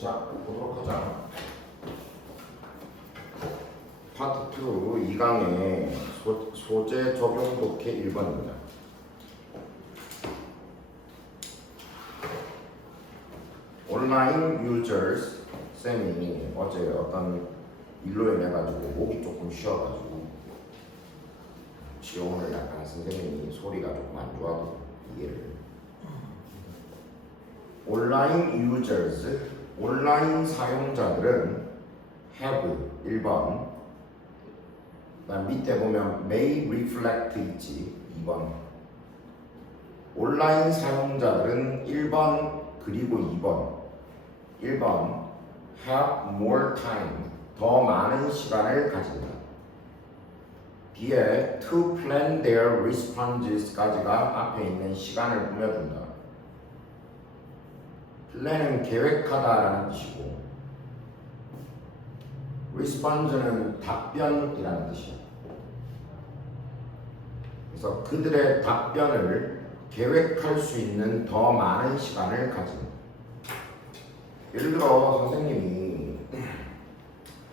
자, 보도록 하자. 파트 2 2강의 소재 적용 독해 1번입니다. 온라인 유저스 쌤이 어제 어떤 일로 인해 가지고 목이 조금 쉬어가지고 오늘 약간 선생님이 소리가 조금 안 좋아도 이해를. 온라인 유저스, 온라인 사용자들은 have 1번, 그다음 밑에 보면 may reflect 있지 2번. 온라인 사용자들은 1번 그리고 2번. 1번 have more time, 더 많은 시간을 가진다. 뒤에 to plan their responses 까지가 앞에 있는 시간을 꾸며준다. plan은 계획하다라는 뜻이고 response는 답변이라는 뜻이야. 그래서 그들의 답변을 계획할 수 있는 더 많은 시간을 가진다. 예를 들어 선생님이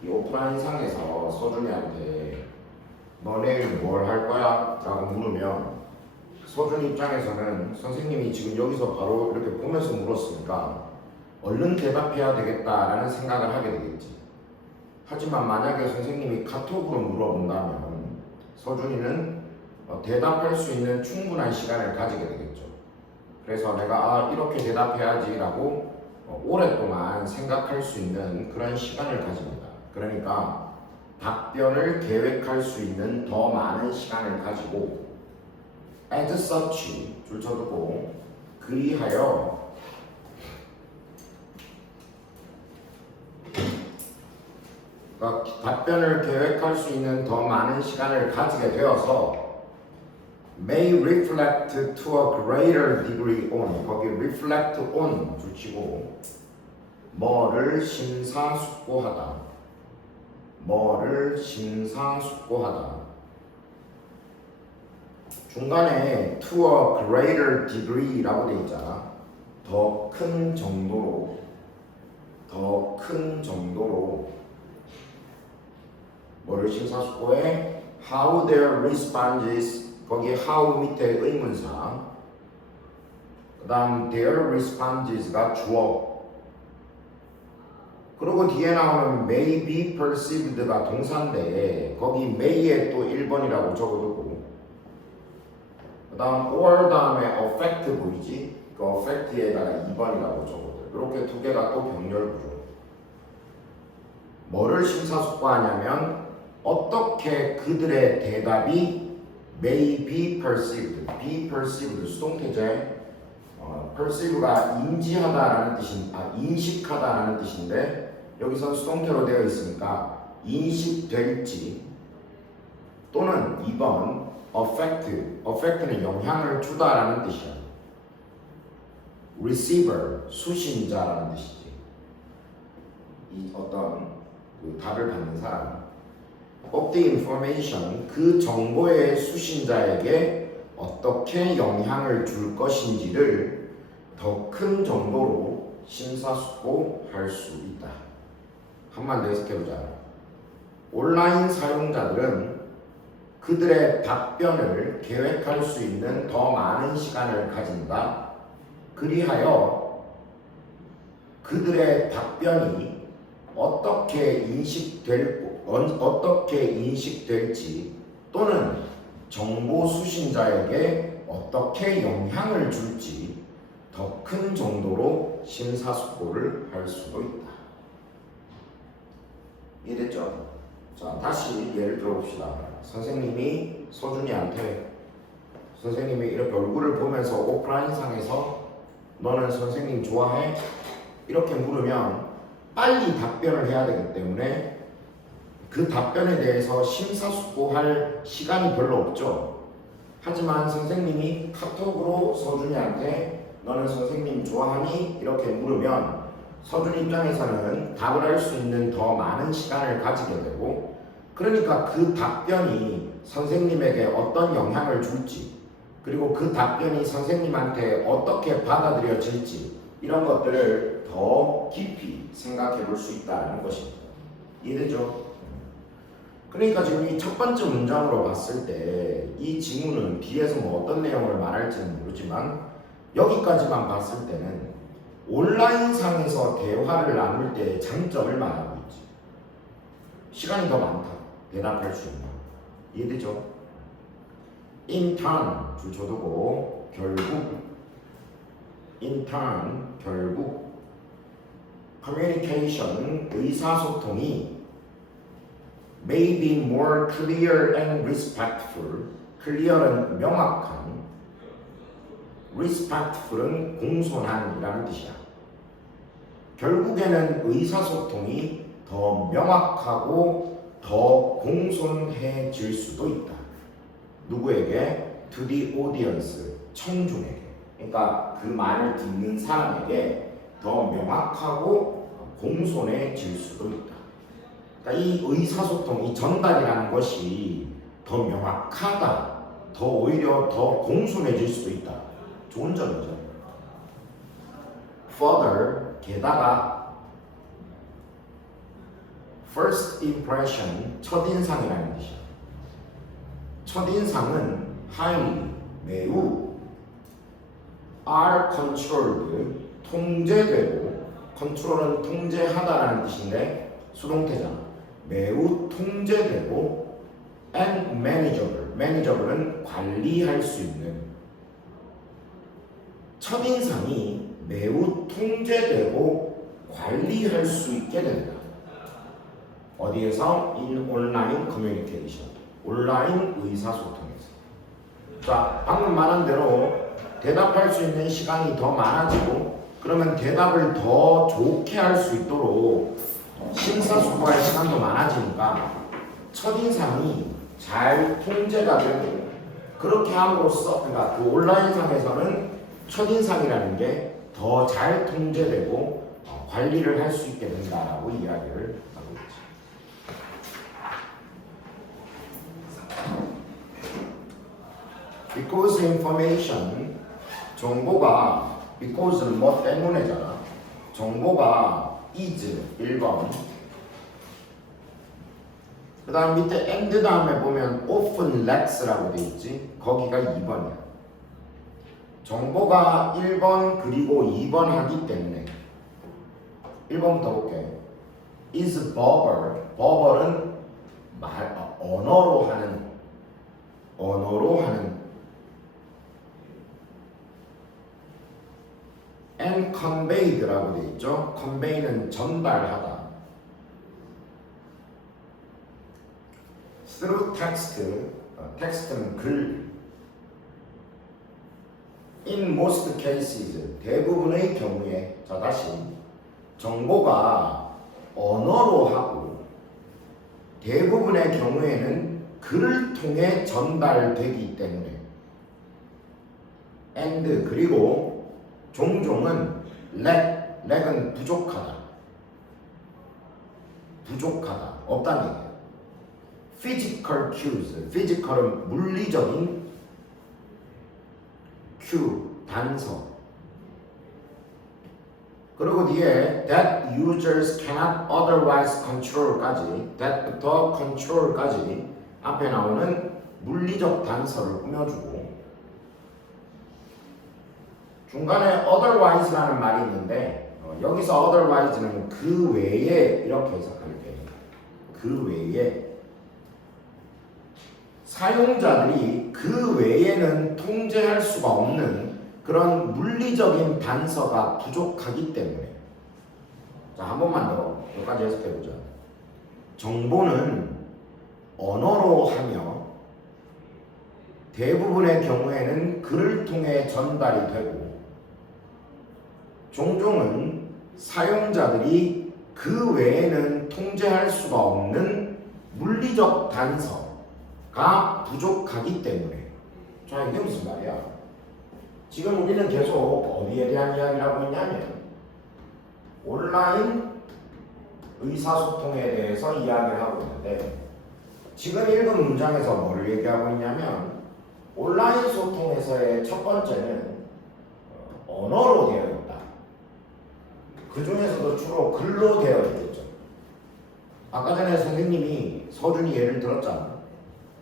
이 오프라인 상에서 서준이한테 너 내일 뭘 할 거야? 라고 물으면 서준 입장에서는 선생님이 지금 여기서 바로 이렇게 보면서 물었으니까 얼른 대답해야 되겠다라는 생각을 하게 되겠지. 하지만 만약에 선생님이 카톡으로 물어본다면 서준이는 대답할 수 있는 충분한 시간을 가지게 되겠죠. 그래서 내가 이렇게 대답해야지 라고 오랫동안 생각할 수 있는 그런 시간을 가집니다. 그러니까 답변을 계획할 수 있는 더 많은 시간을 가지고 as such 줄 쳐두고 그리하여 답변을 계획할 수 있는 더 많은 시간을 가지게 되어서 may reflect to a greater degree on, 거기 reflect on 줄치고 뭐를 심사숙고하다, 뭐를 심사숙고하다. 중간에 to a greater degree라고 돼 있잖아. 더 큰 정도로, 더 큰 정도로 뭐를 심사숙고해? How their responses, 거기 how 밑에 의문사, 그 다음 their responses가 주어, 그리고 뒤에 나오는 may be perceived가 동사인데 거기 may에 또 1번이라고 적어두고 그 다음 or 다음에 affect 보이지? 그 affect에다가 2번이라고 적어둬. 이렇게 두 개가 또 병렬구조. 뭐를 심사숙고하냐면 어떻게 그들의 대답이 may be perceived, be perceived 수동태제, perceive가 인지하다라는 뜻인, 인식하다라는 뜻인데 여기서 수동태로 되어 있으니까 인식될지, 또는 2번 affect는 영향을 주다라는 뜻이야. receiver 수신자라는 뜻이지. 이 어떤 그 답을 받는 사람. of the information 그 정보의 수신자에게 어떻게 영향을 줄 것인지를 더 큰 정도로 심사숙고할 수 있다. 한번 더 해석해보자. 온라인 사용자들은 그들의 답변을 계획할 수 있는 더 많은 시간을 가진다. 그리하여 그들의 답변이 어떻게 인식될지 또는 정보 수신자에게 어떻게 영향을 줄지 더 큰 정도로 심사숙고를 할 수도 있다. 이해됐죠? 자, 다시 예를 들어봅시다. 선생님이 서준이한테 선생님이 이렇게 얼굴을 보면서 오프라인상에서 너는 선생님 좋아해? 이렇게 물으면 빨리 답변을 해야 되기 때문에 그 답변에 대해서 심사숙고할 시간이 별로 없죠. 하지만 선생님이 카톡으로 서준이한테 너는 선생님 좋아하니? 이렇게 물으면 서준 입장에서는 답을 할 수 있는 더 많은 시간을 가지게 되고, 그러니까 그 답변이 선생님에게 어떤 영향을 줄지, 그리고 그 답변이 선생님한테 어떻게 받아들여질지 이런 것들을 더 깊이 생각해 볼 수 있다는 것입니다. 이해되죠? 그러니까 지금 이 첫 번째 문장으로 봤을 때 이 지문은 뒤에서 뭐 어떤 내용을 말할지는 모르지만 여기까지만 봤을 때는 온라인상에서 대화를 나눌 때의 장점을 말하고 있지. 시간이 더 많다. 대답할 수 있는. 이해되죠? in turn 주초도고 결국 in turn 결국 communication 의사소통이 may be more clear and respectful. clear은 명확한, respectful은 공손한이라는 뜻이야. 결국에는 의사소통이 더 명확하고 더 공손해질 수도 있다. 누구에게? To the audience, 청중에게. 그러니까 그 말을 듣는 사람에게 더 명확하고 공손해질 수도 있다. 그러니까 이 의사소통, 이 전달이라는 것이 더 명확하다, 더 오히려 더 공손해질 수도 있다. 좋은 점이죠. Further, 게다가 first impression, 첫인상이라는 뜻이야. 첫인상은 highly, 매우 are controlled, 통제되고 control은 통제하다라는 뜻인데 수동태잖아. 매우 통제되고 and manageable, manageable은 관리할 수 있는. 첫인상이 매우 통제되고 관리할 수 있게 된다. 어디에서? in online communication, 온라인 의사소통에서. 자, 방금 말한 대로 대답할 수 있는 시간이 더 많아지고 그러면 대답을 더 좋게 할 수 있도록 심사숙고할 시간도 많아지니까 첫인상이 잘 통제가 되고 그렇게 함으로써 그러니까 그 온라인상에서는 첫인상이라는 게 더 잘 통제되고 관리를 할 수 있게 된다라고 이야기를 하고 있죠. Because information, 정보가 because는 뭐 때문에잖아. 정보가 is 1번. 그 다음 밑에 and 다음에 보면 often lacks라고 돼 있지. 거기가 2번이야. 정보가 1번 그리고 2번 하기 때문에 1번부터 볼게. is verbal. verbal은 언어로 하는 and conveyed라고 돼 있죠. convey는 전달하다. through text, 텍스트는 글. in most cases, 대부분의 경우에. 자, 다시 정보가 언어로 하고 대부분의 경우에는 글을 통해 전달되기 때문에 and 그리고 종종은 lack은 부족하다, 없다는 얘기예요. physical cues, physical은 물리적인 cue, 단서. 그리고 뒤에 that users cannot otherwise control까지, that부터 control까지 앞에 나오는 물리적 단서를 꾸며주고 중간에 otherwise라는 말이 있는데 여기서 otherwise는 그 외에 이렇게 해석할게요. 그 외에 사용자들이 그 외에는 통제할 수가 없는 그런 물리적인 단서가 부족하기 때문에. 자, 한 번만 더 여기까지 해석해보자. 정보는 언어로 하며 대부분의 경우에는 글을 통해 전달이 되고 종종은 사용자들이 그 외에는 통제할 수가 없는 물리적 단서가 부족하기 때문에. 자, 이게 무슨 말이야? 지금 우리는 계속 어디에 대한 이야기를 하고 있냐면 온라인 의사소통에 대해서 이야기를 하고 있는데 지금 읽은 문장에서 뭐를 얘기하고 있냐면 온라인 소통에서의 첫 번째는 언어로 되어 있다. 그 중에서도 주로 글로 되어 있겠죠. 아까 전에 선생님이 서준이 예를 들었잖아.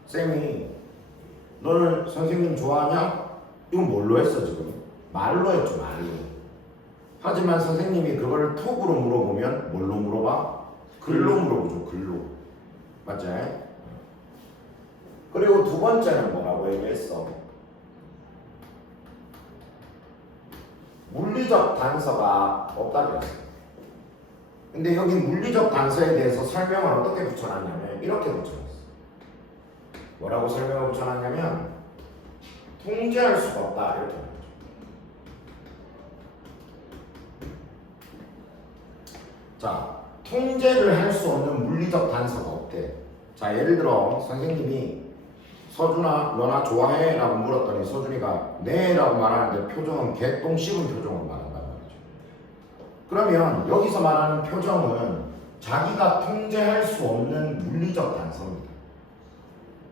쌤이 너는 선생님 좋아하냐? 이건 뭘로 했어 지금? 말로 했죠, 말로. 하지만 선생님이 그걸 톡으로 물어보면 뭘로 물어봐? 글로 물어보죠, 글로. 맞지? 그리고 두 번째는 뭐라고 얘기했어? 물리적 단서가 없다고 했어. 근데 여기 물리적 단서에 대해서 설명을 어떻게 붙여놨냐면 이렇게 붙여놨어. 뭐라고 설명을 붙여놨냐면 통제할 수가 없다 이렇게 말이죠. 자, 통제를 할 수 없는 물리적 단서가 없대. 자, 예를 들어 선생님이 서준아 너나 좋아해? 라고 물었더니 서준이가 네 라고 말하는데 표정은 개똥 씹은 표정으로 말한단 말이죠. 그러면 여기서 말하는 표정은 자기가 통제할 수 없는 물리적 단서입니다.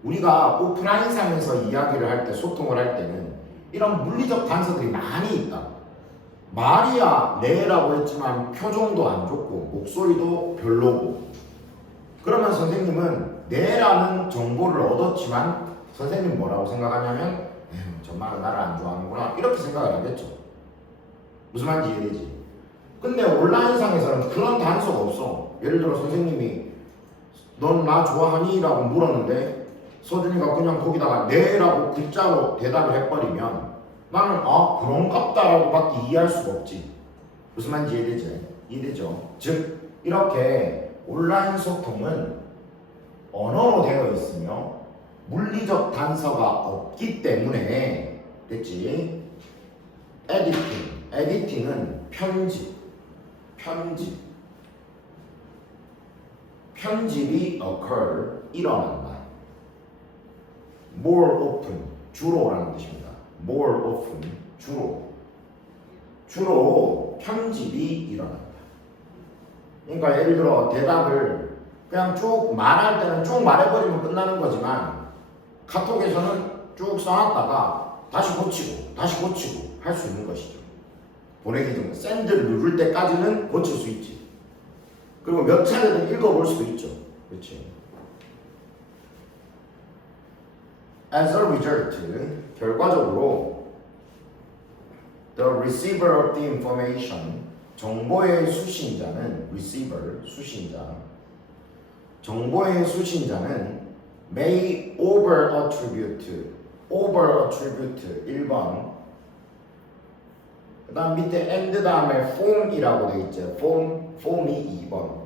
우리가 오프라인상에서 이야기를 할 때, 소통을 할 때는 이런 물리적 단서들이 많이 있다. 말이야 네라고 했지만 표정도 안 좋고 목소리도 별로고, 그러면 선생님은 네라는 정보를 얻었지만 선생님 뭐라고 생각하냐면 저 말은 나를 안 좋아하는구나 이렇게 생각을 하겠죠. 무슨 말인지 이해되지? 근데 온라인상에서는 그런 단서가 없어. 예를 들어 선생님이 넌 나 좋아하니? 라고 물었는데 서준이가 그냥 거기다가 네 라고 글자로 대답을 해버리면 나는 아 그런갑다 라고 밖에 이해할 수가 없지. 무슨 말인지 이해되지? 이해되죠? 즉 이렇게 온라인 소통은 언어로 되어 있으며 물리적 단서가 없기 때문에 됐지? 에디팅은 편집이 occur, 일어난다. more often, 주로라는 뜻입니다. more often, 주로 편집이 일어난다. 그러니까 예를 들어 대답을 그냥 쭉 말할 때는 쭉 말해버리면 끝나는 거지만 카톡에서는 쭉 써놨다가 다시 고치고 할 수 있는 것이죠. 보내기 전 샌드를 누를 때까지는 고칠 수 있지. 그리고 몇 차례는 읽어볼 수도 있죠. 그렇지. As a result, 결과적으로 the receiver of the information, 정보의 수신자는 receiver, 정보의 수신자는 may over attribute 1번. 그 다음 밑에 and 다음에 form이라고 돼 있죠. form이 2번.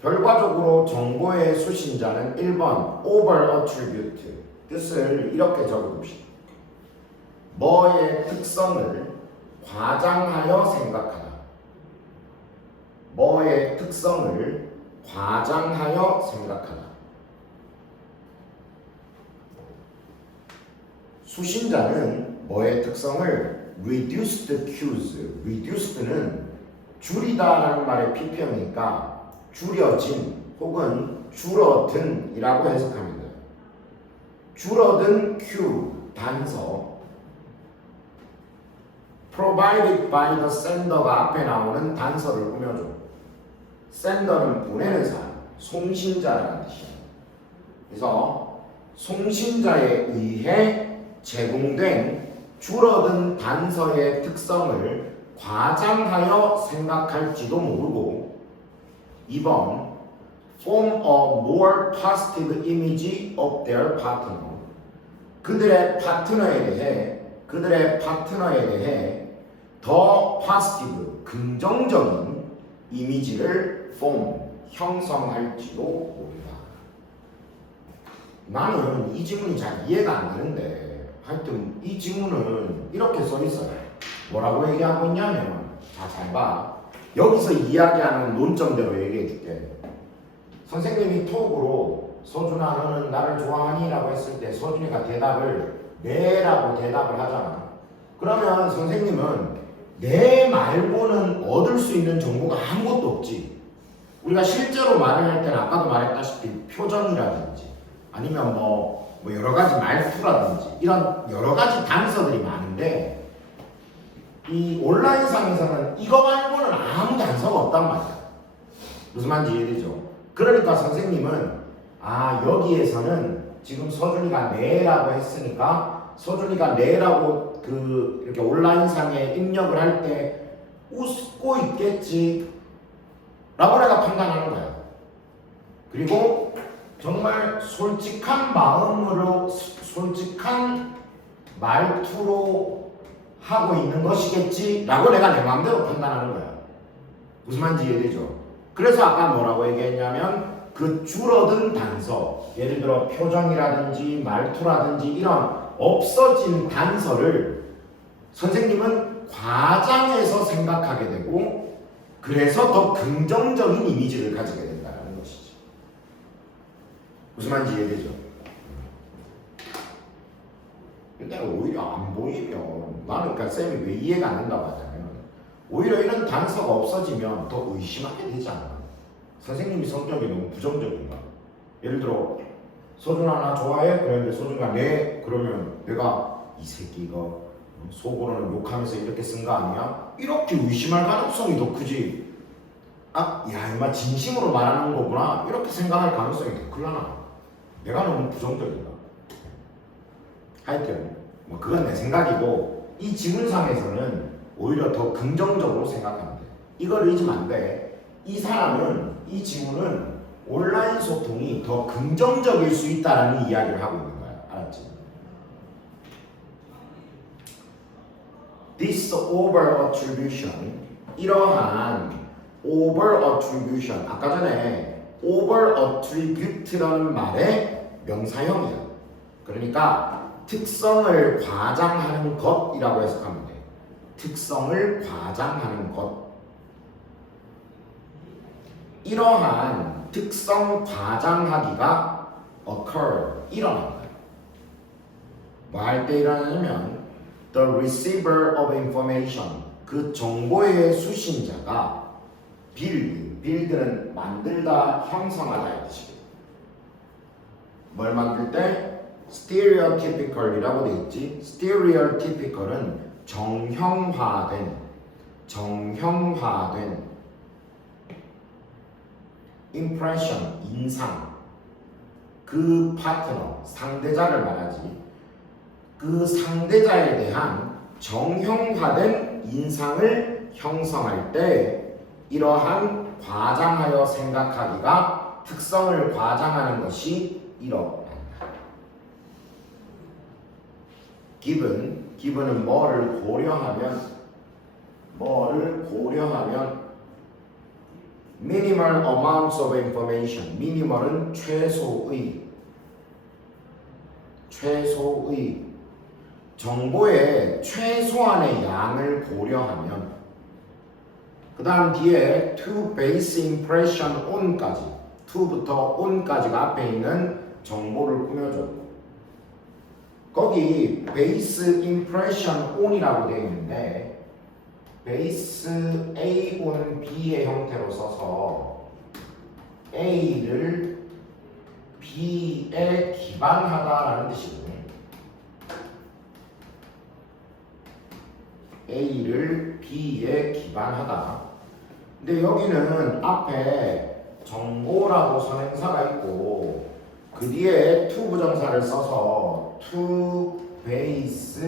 결과적으로 정보의 수신자는 1번 over attribute, 뜻을 이렇게 적어둡시다. 뭐의 특성을 과장하여 생각하다. 뭐의 특성을 과장하여 생각하다. 수신자는 뭐의 특성을 reduced cues, reduced는 줄이다라는 말의 PP형이니까 줄여진 혹은 줄어든이라고 해석합니다. 줄어든 cue, 단서, provided by the sender가 앞에 나오는 단서를 꾸며줘. sender는 보내는 사람, 송신자라는 뜻이에요. 그래서 송신자에 의해 제공된 줄어든 단서의 특성을 과장하여 생각할지도 모르고, 2번 form a more positive image of their partner, 그들의 파트너에 대해 더 positive, 긍정적인 이미지를 form, 형성할지도 모른다. 나는 이 지문이 잘 이해가 안 되는데 하여튼 이 지문은 이렇게 써 있어요. 뭐라고 얘기하고 있냐면, 자, 잘 봐. 여기서 이야기하는 논점대로 얘기해 줄게. 선생님이 톡으로 서준아 너는 나를 좋아하니? 라고 했을 때 서준이가 대답을 네 라고 대답을 하잖아. 그러면 선생님은 네 말고는 얻을 수 있는 정보가 아무것도 없지. 우리가 실제로 말을 할 때는 아까도 말했다시피 표정이라든지 아니면 뭐 여러 가지 말투라든지 이런 여러 가지 단서들이 많은데 이 온라인상에서는 이거 말고는 아무 단서가 없단 말이야. 무슨 말인지 이해되죠? 그러니까 선생님은 여기에서는 지금 서준이가 네라고 했으니까 서준이가 네라고 이렇게 온라인상에 입력을 할 때 웃고 있겠지 라고 내가 판단하는 거야. 그리고 정말 솔직한 마음으로 솔직한 말투로 하고 있는 것이겠지 라고 내가 내 마음대로 판단하는 거야. 무슨 말인지 이해되죠? 그래서 아까 뭐라고 얘기했냐면 그 줄어든 단서, 예를 들어 표정이라든지 말투라든지 이런 없어진 단서를 선생님은 과장해서 생각하게 되고 그래서 더 긍정적인 이미지를 가지게 된다는 것이지. 무슨 말인지 이해되죠? 근데 오히려 안 보이면 나는 그러니까 쌤이 왜 이해가 안 된다고 하냐면 오히려 이런 단서가 없어지면 더 의심하게 되잖아. 선생님이 성격이 너무 부정적인가? 예를 들어 서준아 나 좋아해? 그런데 서준이가 네? 그러면 내가 이 새끼가 속으로는 욕하면서 이렇게 쓴 거 아니야? 이렇게 의심할 가능성이 더 크지. 야 임마 진심으로 말하는 거구나 이렇게 생각할 가능성이 더 크려나. 내가 너무 부정적인가? 하여튼 뭐 그건 내 생각이고 이 지문상에서는 오히려 더 긍정적으로 생각하면 돼. 이걸 잊으면 안 돼. 이 사람은 이 지문은 온라인 소통이 더 긍정적일 수 있다는 이야기를 하고 있는 거야. 알았지? This over attribution 이러한 over attribution 아까 전에 over attribute라는 말의 명사형이야. 그러니까 특성을 과장하는 것이라고 해석하면 돼. 특성을 과장하는 것. 이러한 특성 과장하기가 occur, 일어난다. 뭐 할 때 일어나냐면 the receiver of information, 그 정보의 수신자가 build는 만들다, 형성하다 이 뜻이에요. 뭘 만들 때? stereotypical이라고 돼 있지. stereotypical은 정형화된 impression, 인상, 그 파트너, 상대자를 말하지. 그 상대자에 대한 정형화된 인상을 형성할 때 이러한 과장하여 생각하기가 특성을 과장하는 것이 일어난다. given은 뭐를 고려하면 minimal amounts of information. minimal은 최소의 정보의 최소한의 양을 고려하면 그 다음 뒤에 to base impression on까지 to부터 on까지가 앞에 있는 정보를 꾸며줘. 거기 base impression on이라고 되어 있는데 base A on B의 형태로 써서 A를 B에 기반하다라는 뜻이거든요. A를 B에 기반하다. 근데 여기는 앞에 정보라고 선행사가 있고 그 뒤에 to 부정사를 써서 to base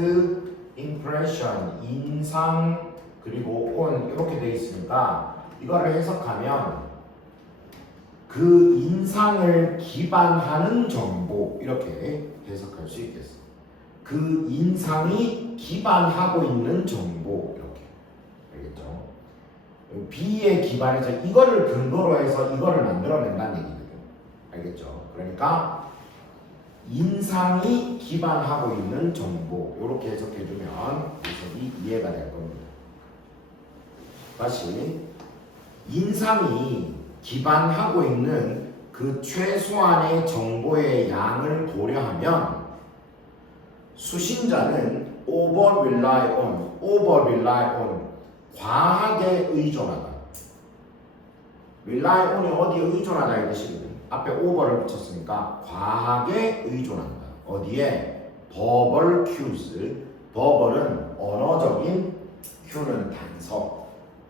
impression 인상 그리고 on 이렇게 돼 있으니까 이거를 해석하면 그 인상을 기반하는 정보 이렇게 해석할 수 있겠어. 그 인상이 기반하고 있는 정보 이렇게 알겠죠? B에 기반해서 이거를 근거로 해서 이거를 만들어낸다는 얘기거든요. 알겠죠? 그러니까 인상이 기반하고 있는 정보 이렇게 해석해주면 해석이 이해가 될 겁니다. 다시 인상이 기반하고 있는 그 최소한의 정보의 양을 고려하면 수신자는 over rely on 과하게 의존하다. rely on이 어디에 의존하다 이 뜻이거든. 앞에 over를 붙였으니까 과하게 의존한다. 어디에? verbal cues. verbal은 언어적인 Q는 단서.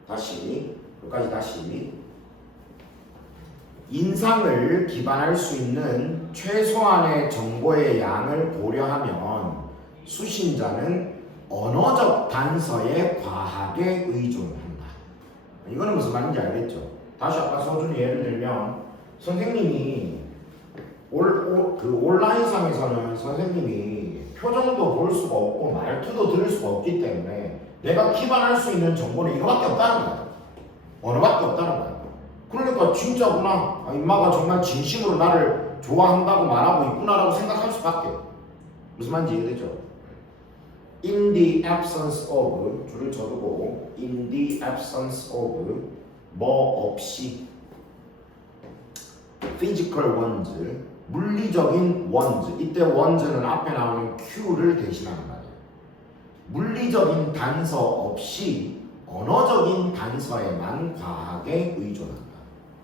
다시 여기까지 다시. 인상을 기반할 수 있는 최소한의 정보의 양을 고려하면 수신자는 언어적 단서에 과하게 의존한다. 이거는 무슨 말인지 알겠죠? 다시 아까 서준이 예를 들면 선생님이 온라인상에서는 선생님이 표정도 볼 수가 없고 말투도 들을 수가 없기 때문에 내가 기반할 수 있는 정보는 이거밖에 없다는 거야. 언어밖에 없다는 거야. 그러니까 진짜구나. 임마가 정말 진심으로 나를 좋아한다고 말하고 있구나라고 생각할 수밖에. 무슨 말인지 이해되죠? In the absence of 줄을 쳐두고 in the absence of 뭐 없이 physical ones 물리적인 ones 이때 ones는 앞에 나오는 Q를 대신하는 말이에요. 물리적인 단서 없이 언어적인 단서에만 과하게 의존한다.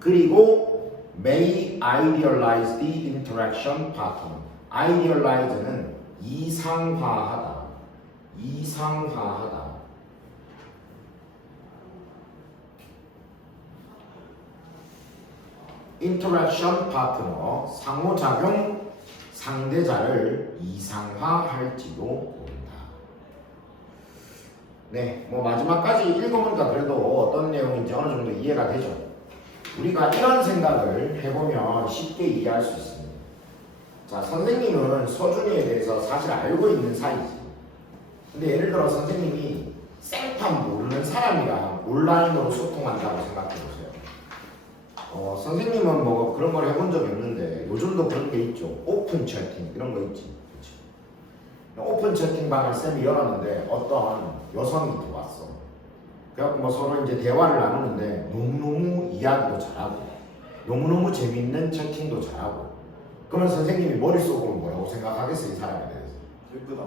그리고 may idealize the interaction pattern. idealize는 이상화하다. 이상화하다. interaction partner 상호작용 상대자를 이상화할지도 모른다. 네, 뭐 마지막까지 읽어보니까 그래도 어떤 내용인지 어느 정도 이해가 되죠. 우리가 이런 생각을 해보면 쉽게 이해할 수 있습니다. 자, 선생님은 서준이에 대해서 사실 알고 있는 사이지. 근데 예를 들어 선생님이 생판 모르는 사람이랑 온라인으로 소통한다고 생각해보세요. 선생님은 뭐 그런 걸 해본 적이 없는데 요즘도 그런 게 있죠. 오픈 채팅 이런 거 있지. 그치? 오픈 채팅방을 쌤이 열었는데 어떤 여성이 들어왔어. 그래갖고 뭐 서로 이제 대화를 나누는데 너무너무 이야기도 잘하고 너무너무 재밌는 채팅도 잘하고 그러면 선생님이 머릿속으로 뭐라고 생각하겠어요? 이 사람에 대해서. 예쁘다.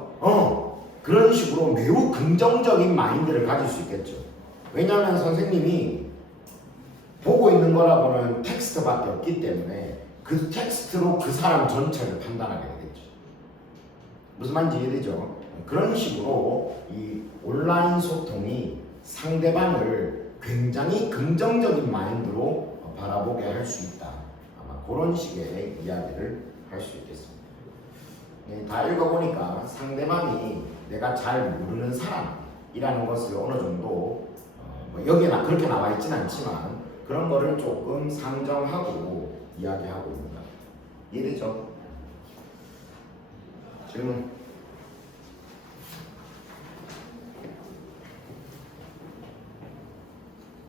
그런 식으로 매우 긍정적인 마인드를 가질 수 있겠죠. 왜냐하면 선생님이 보고 있는 거라고는 텍스트밖에 없기 때문에 그 텍스트로 그 사람 전체를 판단하게 되겠죠. 무슨 말인지 이해되죠? 그런 식으로 이 온라인 소통이 상대방을 굉장히 긍정적인 마인드로 바라보게 할 수 있다. 아마 그런 식의 이야기를 할 수 있겠습니다. 네, 다 읽어보니까 상대방이 내가 잘 모르는 사람이라는 것을 어느 정도 뭐 여기에 그렇게 나와 있지는 않지만 그런 거를 조금 상정하고 이야기하고 있습니다. 이해되죠? 질문.